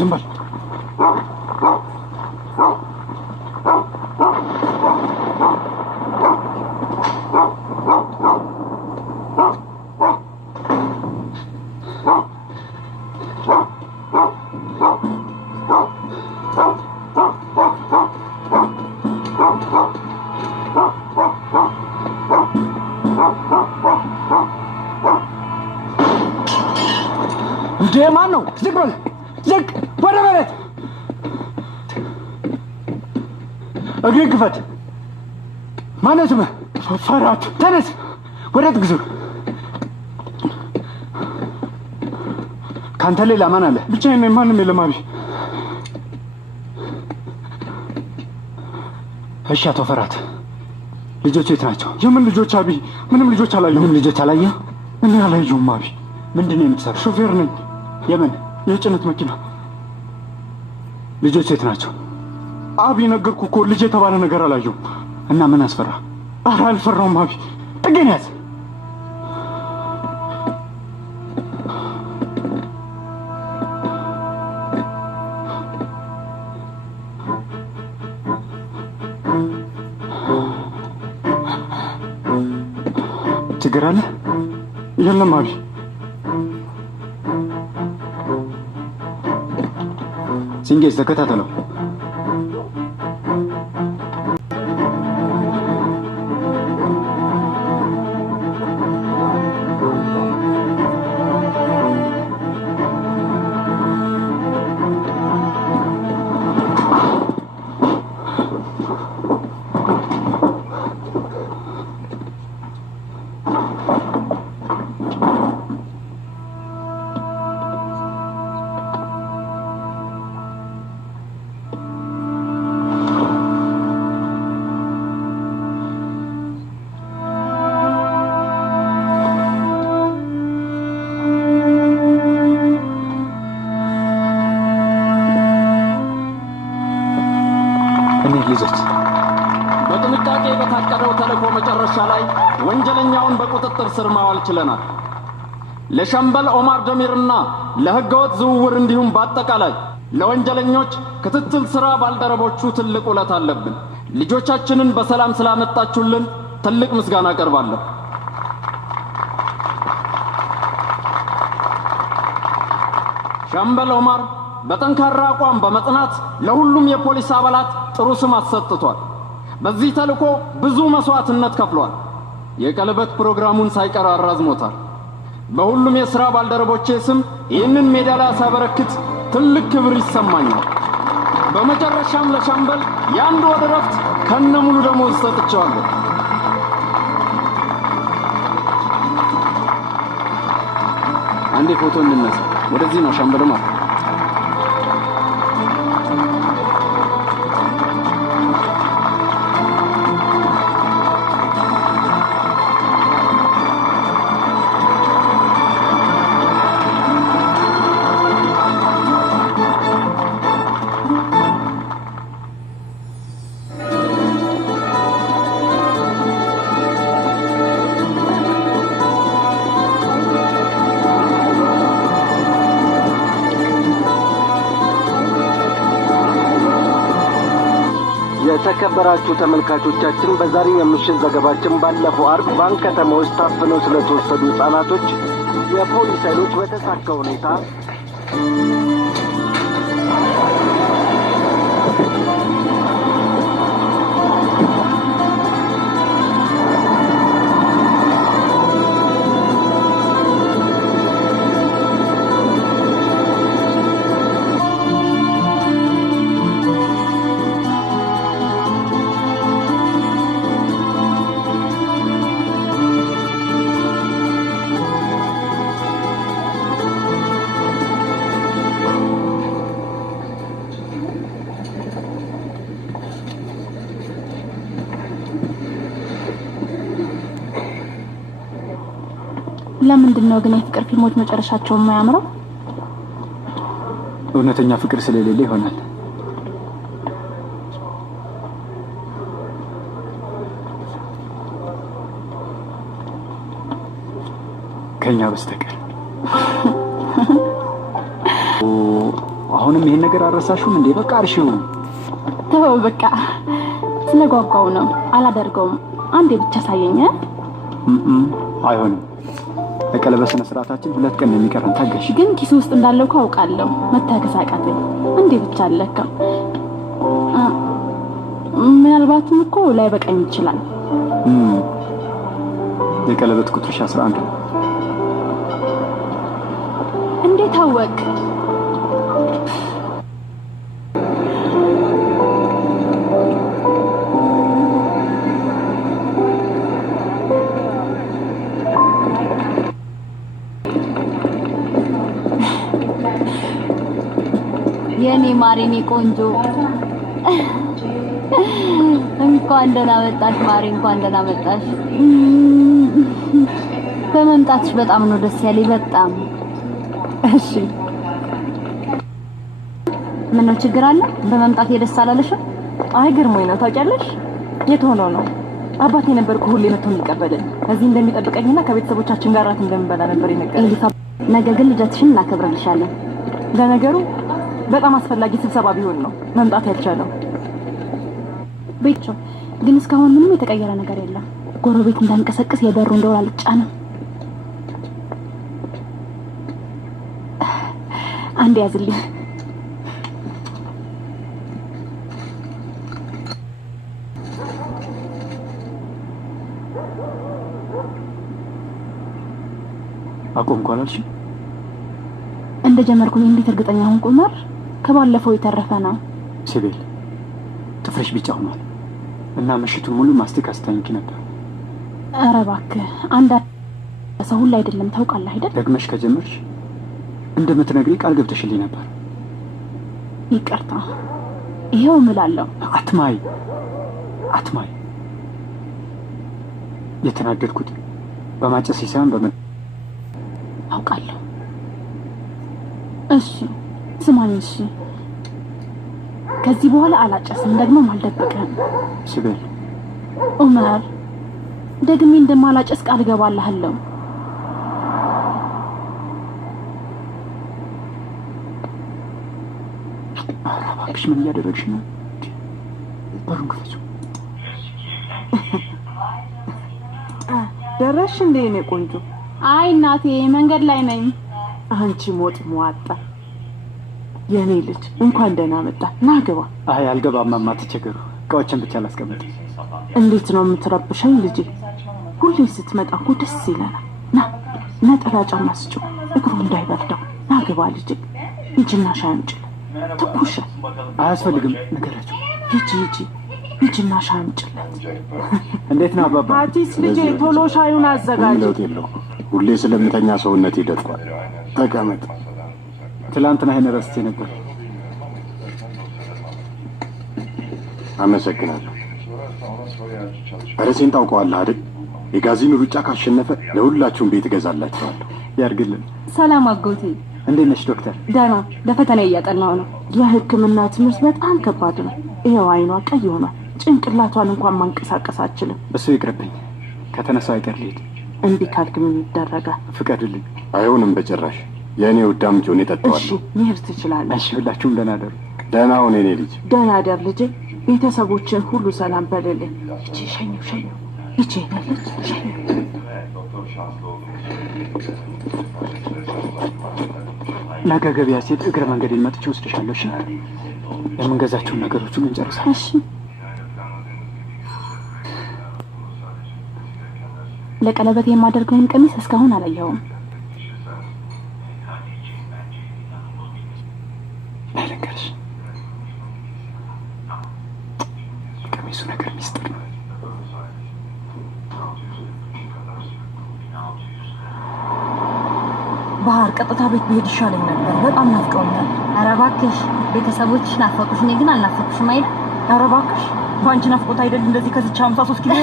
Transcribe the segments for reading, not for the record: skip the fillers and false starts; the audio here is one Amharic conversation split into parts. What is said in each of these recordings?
ዝም በል። ማን ነው? ዝቅ በል ዝቅ ወደ መሬት እግሬን ክፈት። ማነው ስምህ? ፈራት። ተነስ ወደ ጥግዙ። ካንተ ሌላ ማን አለ? ብቻዬን ነኝ፣ ማንም የለም። አቢ እሺ አቶ ፈራት ልጆቹ የት ናቸው? የምን ልጆች አቢ? ምንም ልጆች አላየሁም። ምን ልጆች አላየህ? እኔ አላየሁም አቢ። ምንድን ነው የምትሰራው? ሾፌር ነኝ። የምን? የጭነት መኪና። ልጆቹ የት ናቸው? አቢ ነገርኩህ እኮ ልጅ የተባለ ነገር አላየሁም። እና ምን አስፈራ? ኧረ አልፈራውም አቢ። ጥገን ያዝ። ችግር አለ? የለም አቢ። ሲንጌዝ ተከታተለው። በጥንቃቄ በታቀደው ተልእኮ መጨረሻ ላይ ወንጀለኛውን በቁጥጥር ስር ማዋል ችለናል። ለሻምበል ኦማር ጀሚርና ለህገወጥ ዝውውር እንዲሁም በአጠቃላይ ለወንጀለኞች ክትትል ስራ ባልደረቦቹ ትልቅ ውለታ አለብን። ልጆቻችንን በሰላም ስላመጣችሁልን ትልቅ ምስጋና አቀርባለሁ። ሻምበል ኦማር በጠንካራ አቋም በመጽናት ለሁሉም የፖሊስ አባላት ጥሩ ስም አሰጥቷል። በዚህ ተልእኮ ብዙ መስዋዕትነት ከፍሏል። የቀለበት ፕሮግራሙን ሳይቀር አራዝሞታል። በሁሉም የሥራ ባልደረቦቼ ስም ይህንን ሜዳሊያ ሳበረክት ትልቅ ክብር ይሰማኛል። በመጨረሻም ለሻምበል የአንድ ወር እረፍት ከነሙሉ ደሞዝ ሰጥቼዋለሁ። አንዴ ፎቶ እንነሳ። ወደዚህ ነው ሻምበል ኦማር። የተከበራችሁ ተመልካቾቻችን በዛሬው የምሽት ዘገባችን ባለፈው አርብ ባንክ ከተማ ውስጥ ታፍነው ስለተወሰዱ ህጻናቶች የፖሊስ ኃይሎች በተሳካ ሁኔታ ለምንድን ነው ግን የፍቅር ፊልሞች መጨረሻቸው የማያምረው? እውነተኛ ፍቅር ስለሌለ ይሆናል። ከኛ በስተቀር አሁንም ይሄን ነገር አረሳሽውም እንዴ? በቃ አርሺው። ተው በቃ ስለጓጓው ነው። አላደርገውም። አንዴ ብቻ ሳየኝ። አይሆንም። ለቀለበት ስነ ስርዓታችን 2 ቀን የሚቀረን ታገሽ። ግን ኪሱ ውስጥ እንዳለው አውቃለሁ። መታገስ አቃተኝ። እንዴ ብቻ አለካ ምናልባትም እኮ ላይ በቀኝ ይችላል። የቀለበት ቁጥርሽ 11 ነው። እንዴት አወቅ? የኔ ማሪኒ ቆንጆ እንኳን ደህና መጣሽ ማሪ፣ እንኳን ደህና መጣሽ። በመምጣትሽ በጣም ነው ደስ ያለኝ፣ በጣም። እሺ ምን ነው ችግር አለ? በመምጣት የደስ አላለሽም? አይ ግርሞኝ ነው። ታውቂያለሽ የት ሆኖ ነው? አባቴ ነበርኩ ሁሌ መጥቶ የሚቀበልን እዚህ እንደሚጠብቀኝና ከቤተሰቦቻችን ጋር ራት እንደምንበላ ነበር የነገረኝ። ነገ ግን ልደትሽን እናከብርልሻለን። ለነገሩ በጣም አስፈላጊ ስብሰባ ቢሆን ነው መምጣት ያልቻለው። ቤቾ ግን እስካሁን ምንም የተቀየረ ነገር የለም። ጎረቤት እንዳንቀሰቅስ የበሩ እንደው አልጫነም። አንዴ ያዝልኝ። አቆም ቋላልሽ እንደጀመርኩኝ እንዴት እርግጠኛ ሆንኩ? ዑመር ከባለፈው የተረፈ ነው። ሲቤል ጥፍርሽ ቢጫ ሆኗል እና ምሽቱን ሙሉ ማስቲክ አስተኝኪ ነበር። ኧረ እባክህ አንድ ሰው ሁሉ አይደለም ታውቃለህ አይደል? ደግመሽ ከጀመርሽ እንደምትነግሪ ቃል ገብተሽልኝ ነበር። ይቅርታ ይሄው እምላለሁ። አትማይ የተናደድኩት በማጨስ ሳይሆን በምን አውቃለሁ። እሺ ስማኝ፣ እሺ ከዚህ በኋላ አላጨስም፣ ደግሞ አልደብቅህም። ሲቤል ዑመር ደግሜ እንደማላጨስ ቃል እገባልሃለሁ። ኧረ እባክሽ ምን እያደረግሽ ነው? በሩን ክፈችው። ደረስሽ እንዴ የኔ ቆንጆ? አይ እናቴ መንገድ ላይ ነኝ። አንቺ ሞጥ ሟጣ የኔ ልጅ እንኳን ደህና መጣ። ና ግባ። አይ አልገባም ማማ፣ ተቸገሩ። እቃዎችን ብቻ ላስቀምጥ። እንዴት ነው የምትረብሸኝ ልጄ? ሁሌ ስትመጣ እኮ ደስ ይለናል። ና ነጠላ ጫማ ስጭው እግሩ እንዳይበርደው። ና ግባ ልጄ። ሂጂና ሻይ አምጪለት። ትኩስ ሻይ። አያስፈልግም ንገራቸው። ሂጂና ሻይ አምጪለት። እንዴት ነው አባባ? አቲስ ልጄ ቶሎ ሻዩን አዘጋጅ። ሁሌ ስለምተኛ ሰውነት ይደርቋል። ተቀመጥ። ትላንትና ይሄን ረስቼ ነበር። አመሰግናለሁ። ርዕሴን ታውቀዋለህ አይደል? የጋዚን ሩጫ ካሸነፈ ለሁላችሁም ቤት እገዛላችኋለሁ። ያርግልን። ሰላም አጎቴ። እንዴት ነሽ ዶክተር? ደህና። ለፈተና እያጠናሁ ነው። የሕክምና ትምህርት በጣም ከባድ ነው። ይኸው አይኗ ቀይ ሆኗል። ጭንቅላቷን እንኳን ማንቀሳቀስ አትችልም። እሱ ይቅርብኝ። ከተነሳው አይቀር ልሂድ። እምቢ ካልክ ምን ይደረጋል? ፍቀዱልኝ። አይሆንም በጭራሽ። የእኔ ውዳም ጆን እሺ መሄድ ትችላለህ። እሺ ሁላችሁም ደህና ደሩ። ደህና ሁን የኔ ልጅ። ደህና ደር ልጄ። ቤተሰቦችን ሁሉ ሰላም በልልኝ። ይቺ ሸኙ ይቺ ልጅ ሸኙ። ነገ ገበያ ሴት እግረ መንገዴን መጥቼ ወስድሻለሁ። እሺ የምንገዛቸውን ነገሮች ሁሉ እንጨርሳለን። እሺ ለቀለበት የማደርገውን ቀሚስ እስካሁን አላየሁም። አይለንገርሽ ቀሚሱ ነገር ሚስጥር ነው። ባህር ቀጥታ ቤት ብሄድ ይሻለኝ ነበር። በጣም ናፍቀውኛል። ኧረ እባክሽ ቤተሰቦችሽ ናፈቁሽ፣ እኔ ግን አልናፈቁሽም አይደል? ኧረ እባክሽ በአንቺ ናፍቆት አይደል እንደዚህ ከዚች 53 ኪሎ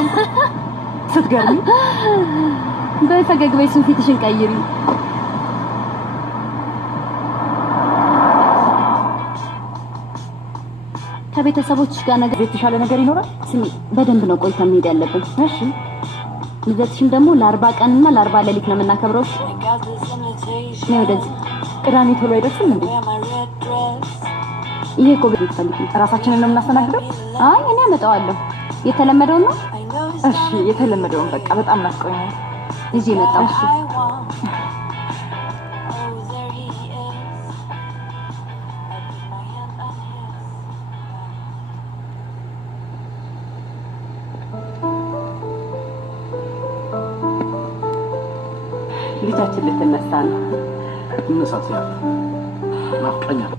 ስትገርሚ። በይ ፈገግ በይ፣ እሱን ፊትሽን ቀይሪ። ከቤተሰቦችሽ ጋር ነገር የተሻለ ነገር ይኖራል። ስሚ፣ በደንብ ነው ቆይታ መሄድ ያለብን። እሺ ልደትሽን ደግሞ ለ40 ቀንና ለ40 ሌሊት ነው የምናከብረው። ነው ወደዚህ ቅዳሜ ቶሎ አይደርስም እንዴ? ይሄ እኮ ቤት ፈልጊ። ራሳችንን ነው የምናስተናግደው? አይ እኔ አመጣዋለሁ። የተለመደው ነው። እሺ የተለመደውን በቃ በጣም ናፍቆኛል። እዚህ መጣው። እሺ ልጃችን ልትነሳ ነው። እነሳት ያለ ናፍቀኛል።